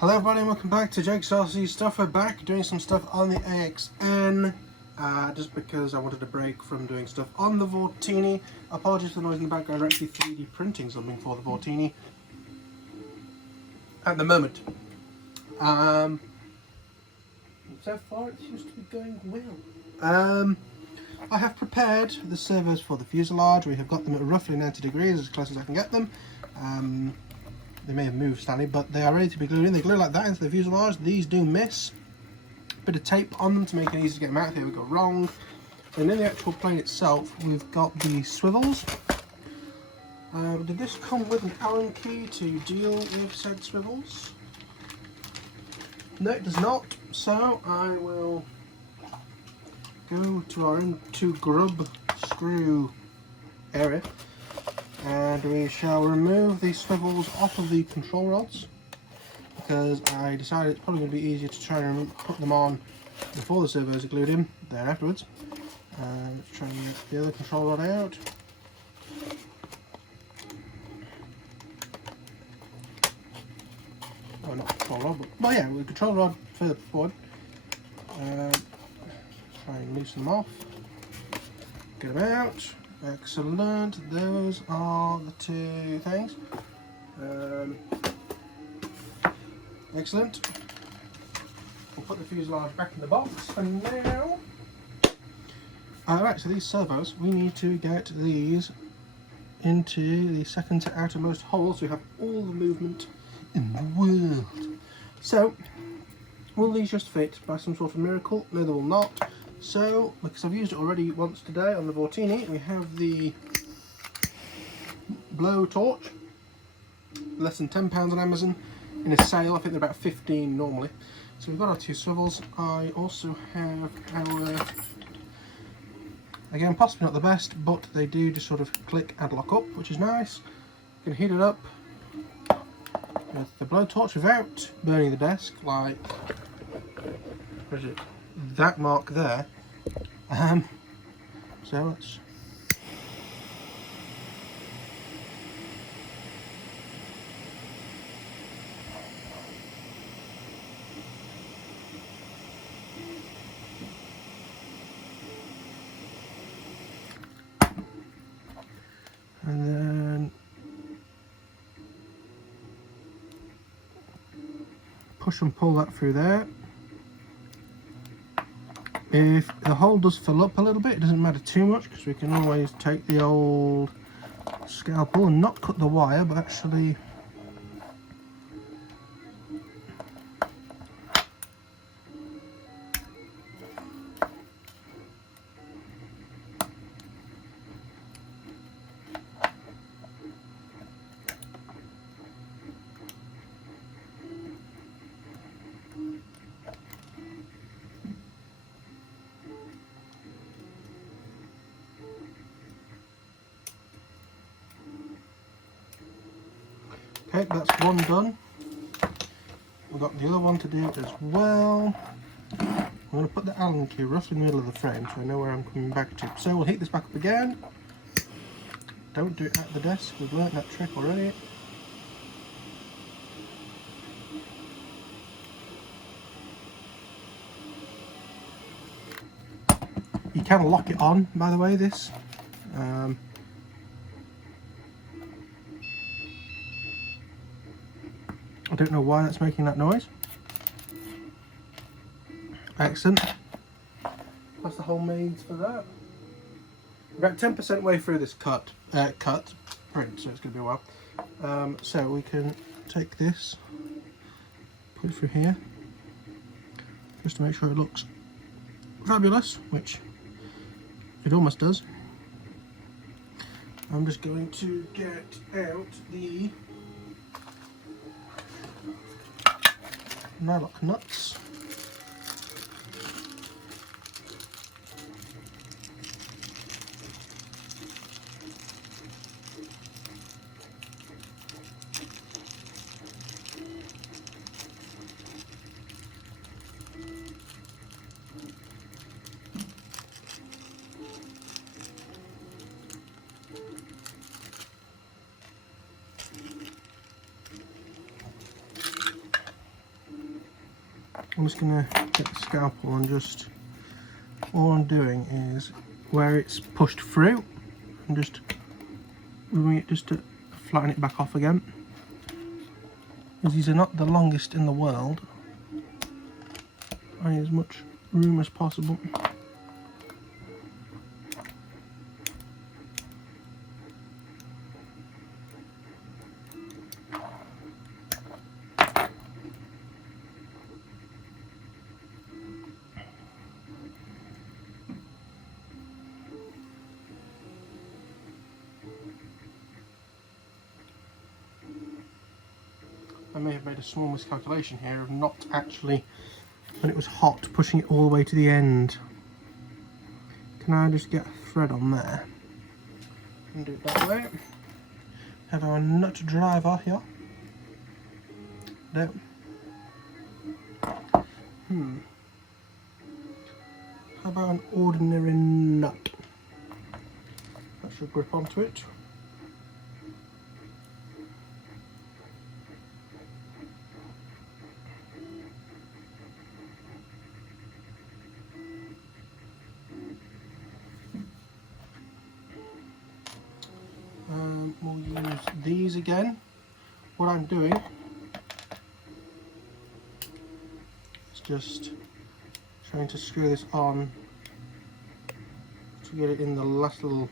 Hello everybody and welcome back to Jake's RC Stuff. We're back doing some stuff on the AXN, just because I wanted a break from doing stuff on the Vortini. Apologies for the noise in the background, I'm actually 3D printing something for the Vortini at the moment. So far it seems to be going well. I have prepared the servos for the fuselage. We have got them at roughly 90 degrees, as close as I can get them. They may have moved slightly, but they are ready to be glued in. They glue like that into the fuselage. These do miss. Bit of tape on them to make it easy to get them out. Here we go wrong. And in the actual plane itself, we've got the swivels. Did this come with an Allen key to deal with said swivels? No, it does not. So I will go to our into grub screw area. And we shall remove the swivels off of the control rods, because I decided it's probably going to be easier to try and put them on before the servos are glued in than afterwards. Let's try and get the other control rod out. Oh, not control rod, but yeah, with the control rod further forward. Try and loosen them off. Get them out. Excellent, those are the two things. Excellent. We'll put the fuselage back in the box for now. Alright, so these servos, we need to get these into the second to outermost hole so we have all the movement in the world. So, will these just fit by some sort of miracle? No, they will not. So, because I've used it already once today on the Vortini, we have the blow torch, less than £10 on Amazon, in a sale. I think they're about 15 normally. So we've got our two swivels. I also have our, again, possibly not the best, but they do just sort of click and lock up, which is nice. You can heat it up with the blow torch without burning the desk, like, where is it? That mark there. So let's and then push and pull that through there. If the hole does fill up a little bit, it doesn't matter too much, because we can always take the old scalpel and not cut the wire, but actually okay, that's one done. We've got the other one to do as well. I'm going to put the Allen key roughly in the middle of the frame so I know where I'm coming back to. So we'll heat this back up again. Don't do it at the desk, we've learnt that trick already. You can lock it on, by the way, this. I don't know why that's making that noise. Excellent. That's the whole mains for that. About 10% way through this print, so it's going to be a while. So we can take this, put it through here, just to make sure it looks fabulous, which it almost does. I'm just going to get out the nylock nuts. I'm just going to get the scalpel and just, all I'm doing is where it's pushed through, I'm just moving it just to flatten it back off again. As these are not the longest in the world, I need as much room as possible. I may have made a small miscalculation here of not actually, when it was hot, pushing it all the way to the end. Can I just get a thread on there and do it that way? Have our nut driver here. No. How about an ordinary nut? That should grip onto it. We'll use these again. What I'm doing is just trying to screw this on to get it in the last little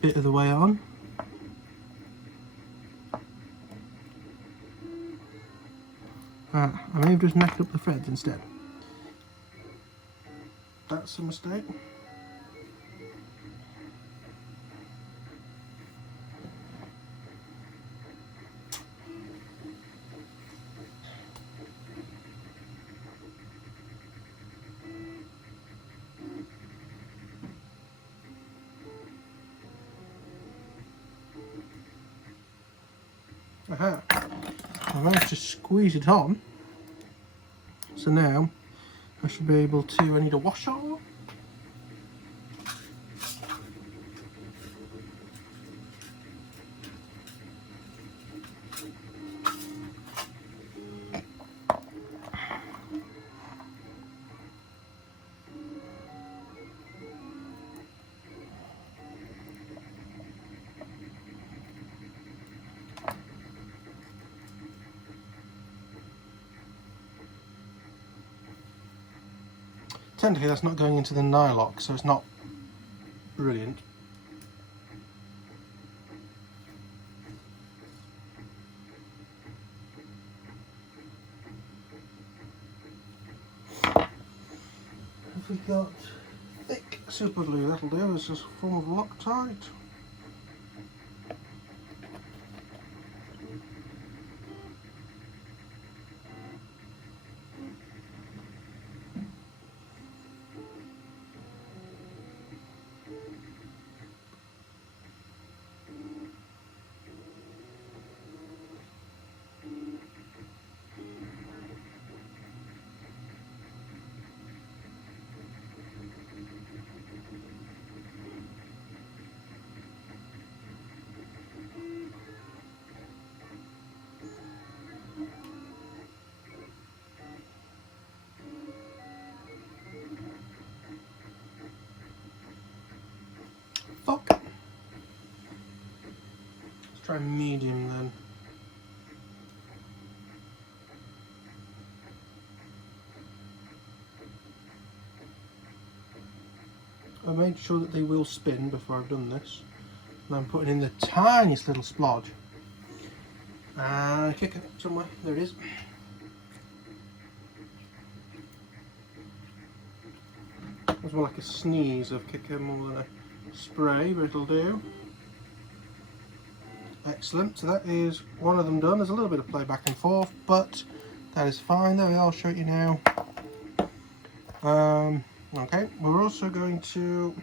bit of the way on. I may have just messed up the threads instead. That's a mistake. Aha! I managed to squeeze it on, so now I should be able to. I need a washer. Technically that's not going into the nylock, so it's not brilliant. If we got thick super glue, that'll do as a form of Loctite. Fuck. Let's try medium then. I made sure that they will spin before I've done this. And I'm putting in the tiniest little splodge. And kicking it somewhere. There it is. It's more like a sneeze of kicker more than a spray, but it'll do. Excellent. So that is one of them done. There's a little bit of play back and forth, but that is fine. There we are. I'll show you now. Okay, we're also going to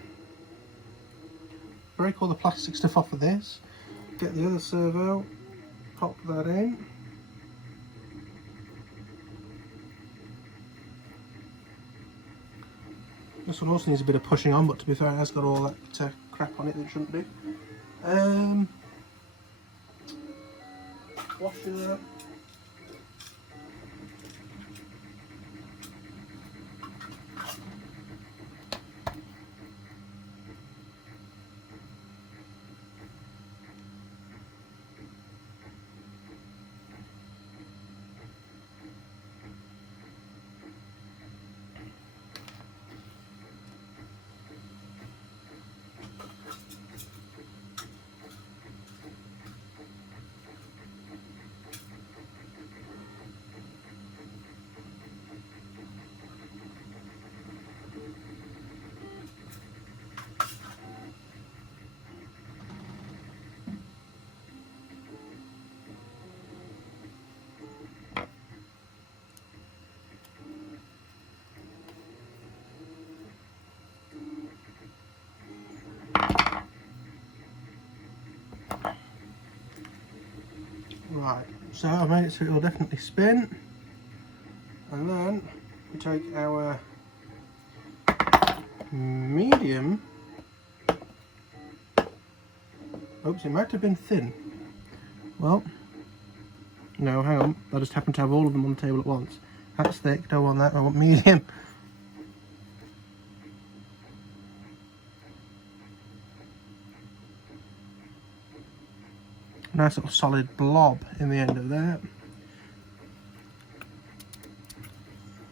break all the plastic stuff off of this, get the other servo, pop that in. This one also needs a bit of pushing on, but to be fair it has got all that crap on it that it shouldn't do. Washer. Right, so I made it so it will definitely spin, and then we take our medium. Oops, it might have been thin. Well, no, hang on, I just happened to have all of them on the table at once. That's thick, don't want that, I want medium. Nice little solid blob in the end of that.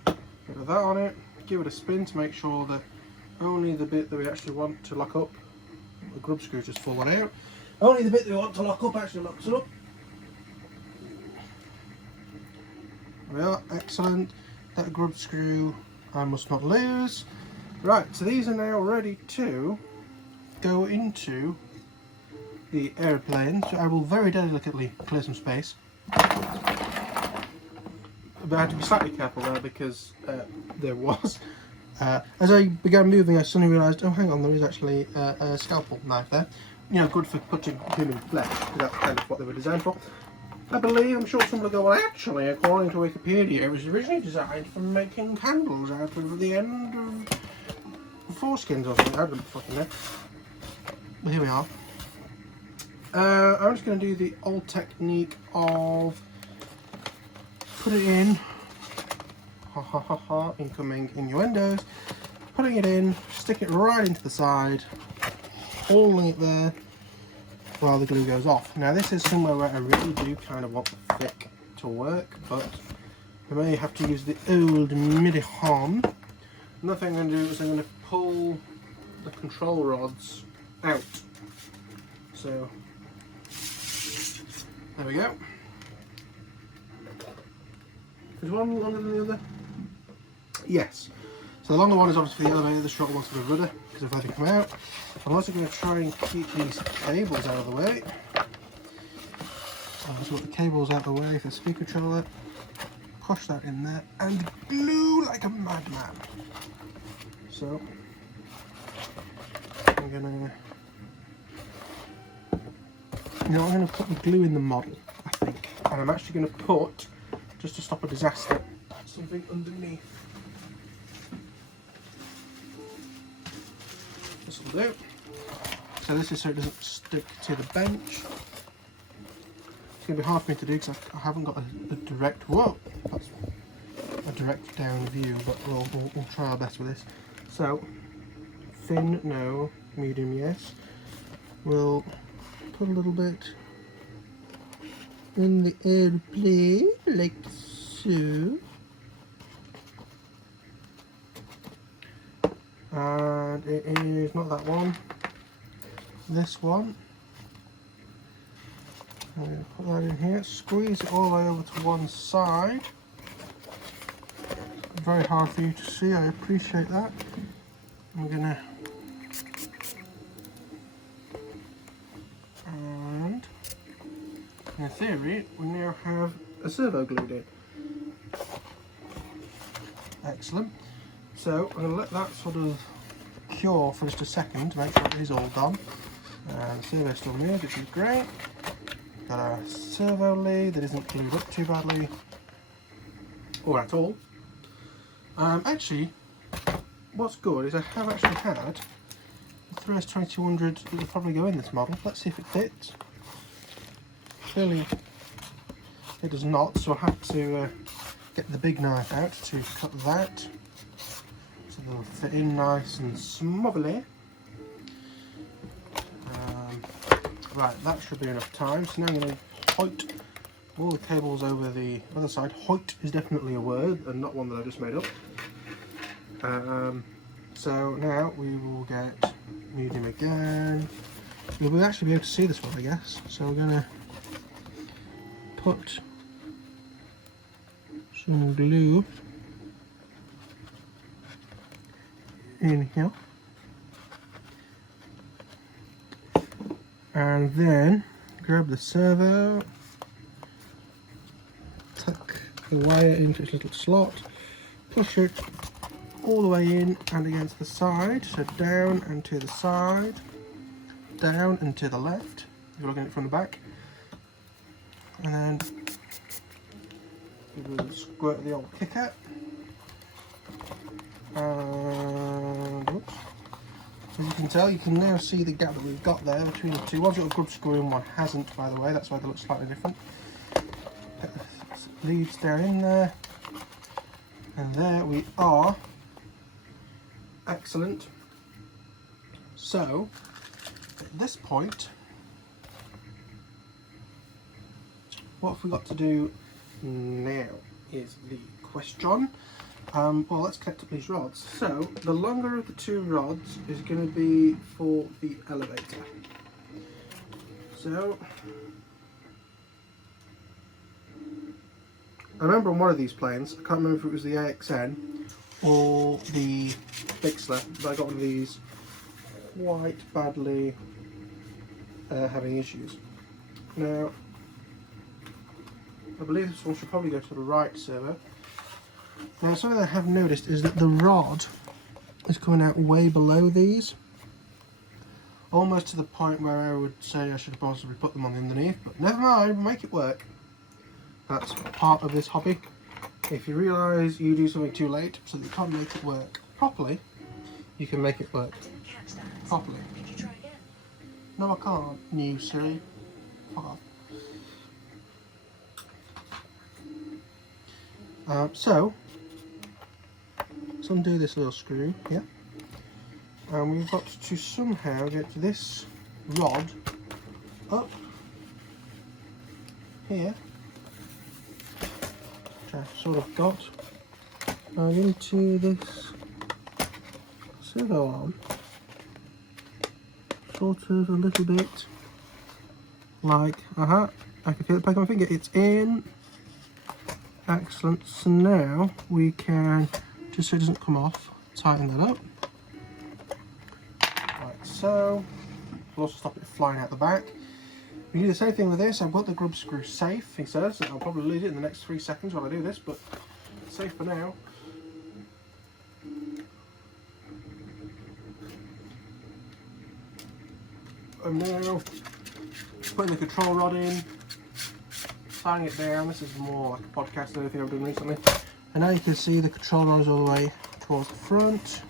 Put that on it, give it a spin to make sure that only the bit that we actually want to lock up, the grub screw just fallen out, only the bit that we want to lock up actually locks it up. There we are, excellent. That grub screw I must not lose. Right, so these are now ready to go into the aeroplane, so I will very delicately clear some space. But I had to be slightly careful there because there was. As I began moving, I suddenly realised, oh hang on, there is actually a scalpel knife there. You know, good for cutting human flesh, because that's kind of what they were designed for. I believe, I'm sure someone will go, well actually, according to Wikipedia, it was originally designed for making candles out of the end of foreskins or something. I don't fucking know. But here we are. I'm just going to do the old technique of put it in, ha ha ha ha, incoming innuendos, putting it in, stick it right into the side, holding it there while the glue goes off. Now this is somewhere where I really do kind of want the thick to work, but I may have to use the old MIDI hom. Another thing I'm going to do is I'm going to pull the control rods out. So there we go. Is one longer than the other? Yes. So the longer one is obviously for the elevator, the shorter one's for the rudder, because if I can come out. I'm also going to try and keep these cables out of the way. So I've got the cables out of the way for the speaker controller. Push that in there and glue like a madman. So I'm going to put the glue in the model, I think. And I'm actually going to put, just to stop a disaster, something underneath. This will do. So this is so it doesn't stick to the bench. It's going to be hard for me to do because I haven't got a direct, whoa, that's a direct down view, but we'll try our best with this. So, thin, no, medium, yes. We'll put a little bit in the airplane, like so. And it is not that one, this one. I'm going to put that in here, squeeze it all the way over to one side. Very hard for you to see, I appreciate that. I'm going to, and in theory we now have a servo glued in. Excellent. So I'm going to let that sort of cure for just a second to make sure it is all done. And the servo's still moved, which is great. Got a servo lead that isn't glued up too badly, or at all. Actually, what's good is I have actually had the 3S2200 that will probably go in this model. Let's see if it fits. Clearly it does not, so I have to get the big knife out to cut that. So they'll fit in nice and smoothly. Right, that should be enough time. So now I'm going to hoit all the cables over the other side. Hoit is definitely a word and not one that I just made up. So now we will get medium again. We'll actually be able to see this one, I guess. So we're going to put some glue in here. And then grab the servo, tuck the wire into its little slot, push it all the way in and against the side, so down and to the side, down and to the left, if you're looking at it from the back. and then give it a squirt of the old kicker. And oops. As you can tell, you can now see the gap that we've got there between the two. One's got a grub screw and one hasn't, by the way. That's why they look slightly different. Get the leads down in there. And there we are. Excellent. So, at this point, what have we got to do now is the question. Well, let's connect up these rods. So, the longer of the two rods is going to be for the elevator. So, I remember on one of these planes, I can't remember if it was the AXN or the Bixler, but I got one of these quite badly having issues. Now, I believe this one should probably go to the right servo. Now, something I have noticed is that the rod is coming out way below these, almost to the point where I would say I should possibly put them on underneath, but never mind, make it work. That's part of this hobby. If you realise you do something too late so that you can't make it work properly, you can make it work properly. No, I can't. New Siri. Fuck off. So, let's undo this little screw here, and we've got to somehow get this rod up here, which I've sort of got into this servo arm, sort of a little bit like, I can feel it back on my finger, it's in. Excellent. So now we can, just so it doesn't come off, tighten that up. Like so. We'll also stop it flying out the back. We can do the same thing with this. I've got the grub screw safe, he says. I'll probably lose it in the next 3 seconds while I do this, but it's safe for now. I'm now putting the control rod in, tying it down. This is more like a podcast than anything I've done recently. And now you can see the control rod is all the way towards the front.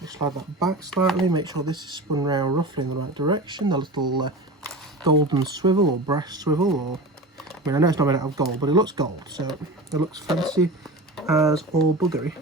Just slide that back slightly, make sure this is spun round roughly in the right direction. The little golden swivel or brass swivel, or I mean, I know it's not made out of gold, but it looks gold, so it looks fancy as all buggery.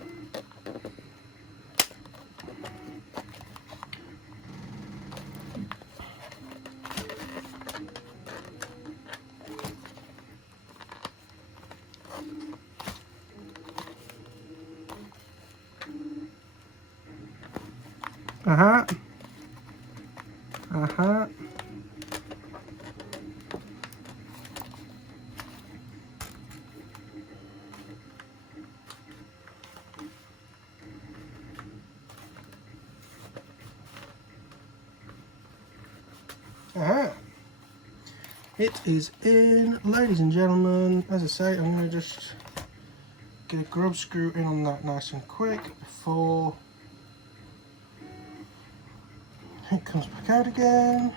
It is in, ladies and gentlemen. As I say, I'm going to just get a grub screw in on that nice and quick before it comes back out again.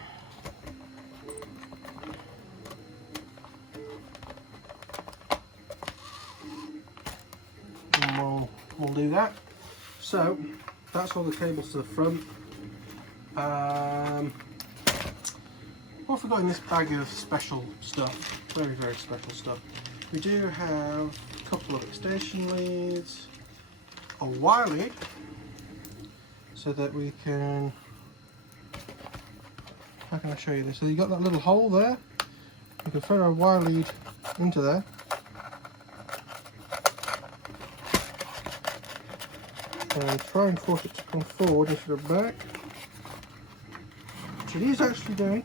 And we'll do that. So that's all the cables to the front. What have we got in this bag of special stuff? Very, very special stuff. We do have a couple of extension leads, a wire lead, so that we can, how can I show you this? So you've got that little hole there, we can throw our wire lead into there. And try and force it to come forward instead of back, which it is actually doing.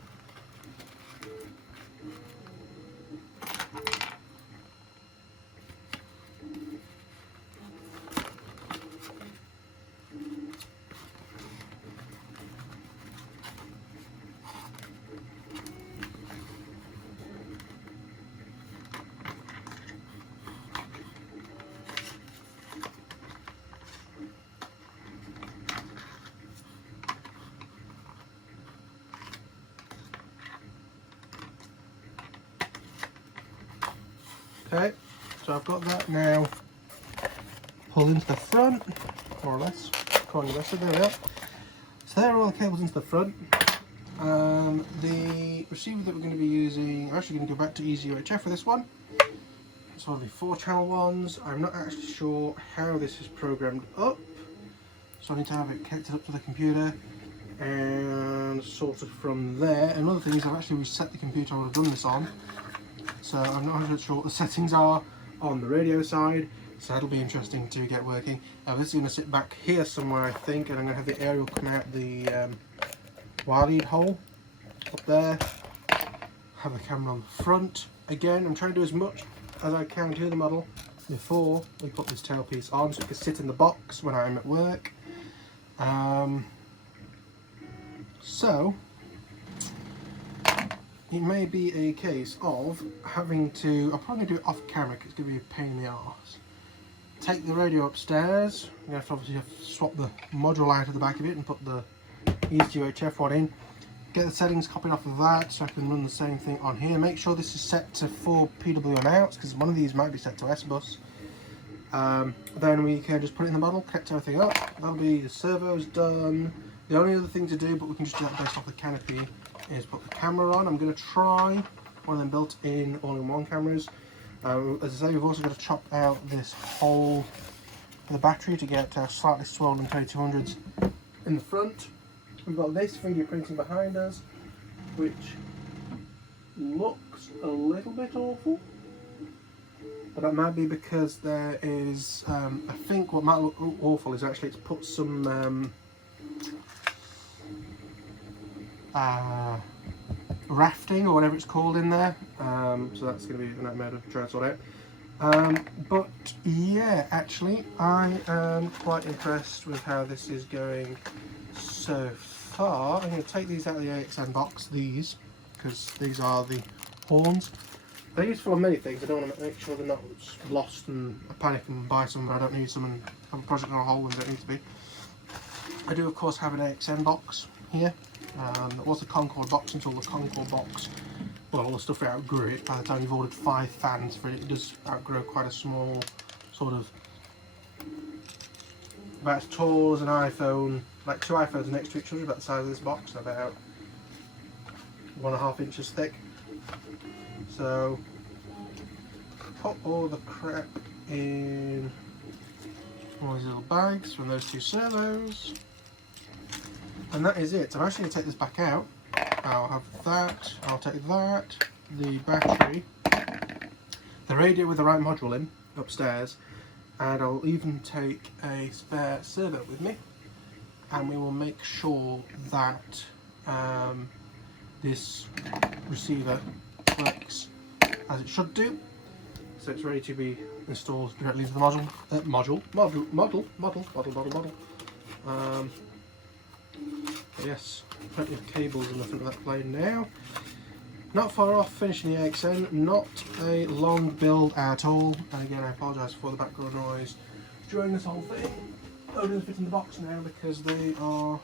Okay, so I've got that now pulled into the front, more or less. There we are. So there are all the cables into the front. The receiver that we're going to be using, I'm actually going to go back to Easy UHF for this one. It's one of the 4-channel ones. I'm not actually sure how this is programmed up, so I need to have it connected up to the computer and sorted from there. Another thing is I've actually reset the computer I would have done this on, so I'm not 100% sure what the settings are on the radio side, so that'll be interesting to get working. This is going to sit back here somewhere, I think, and I'm going to have the aerial come out the wire lead hole up there. Have the camera on the front. Again, I'm trying to do as much as I can to the model before we put this tailpiece on, so it can sit in the box when I'm at work. So it may be a case of having to, I'll probably do it off camera because it's going to be a pain in the arse. Take the radio upstairs. I'm going to obviously have to swap the module out of the back of it and put the Easy UHF one in. Get the settings copied off of that so I can run the same thing on here. Make sure this is set to 4 PWM outs because one of these might be set to S-bus. Then we can just put it in the model, connect everything up. That'll be the servos done. The only other thing to do, but we can just do that based off the canopy, is put the camera on. I'm going to try one of them built-in all-in-one cameras. As I say, we've also got to chop out this hole for the battery to get slightly swollen 2200s in the front. We've got this 3D printing behind us, which looks a little bit awful, but that might be because there is, I think what might look awful is actually it's put some rafting or whatever it's called in there, so that's going to be a nightmare to try and sort out. But yeah, actually I am quite impressed with how this is going so far. I'm going to take these out of the AXN box, because these are the horns. They're useful on many things. I don't want to make sure they're not lost and I panic and buy some but I don't need some and have a project on a hole when they don't need to be. I do of course have an AXN box here. It was a Concord box until the Concord box, well, all the stuff outgrew it. By the time you've ordered 5 fans for it, it does outgrow quite a small, sort of, about as tall as an iPhone, like 2 iPhones next to each other, about the size of this box, about 1.5 inches thick. So, put all the crap in one of these little bags from those 2 servos. And that is it. I'm actually going to take this back out. I'll have that, I'll take that, the battery, the radio with the right module in, upstairs, and I'll even take a spare servo with me, and we will make sure that this receiver works as it should do, so it's ready to be installed directly into the model. Yes, plenty of cables in the front of that plane now. Not far off finishing the AXN, not a long build at all. And again, I apologise for the background noise during this whole thing. Oh, doesn't fit in the box now because they are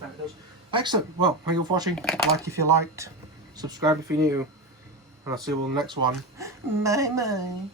there it does. Excellent. Well, thank you for watching. Like if you liked, subscribe if you're new, and I'll see you all in the next one. Bye bye.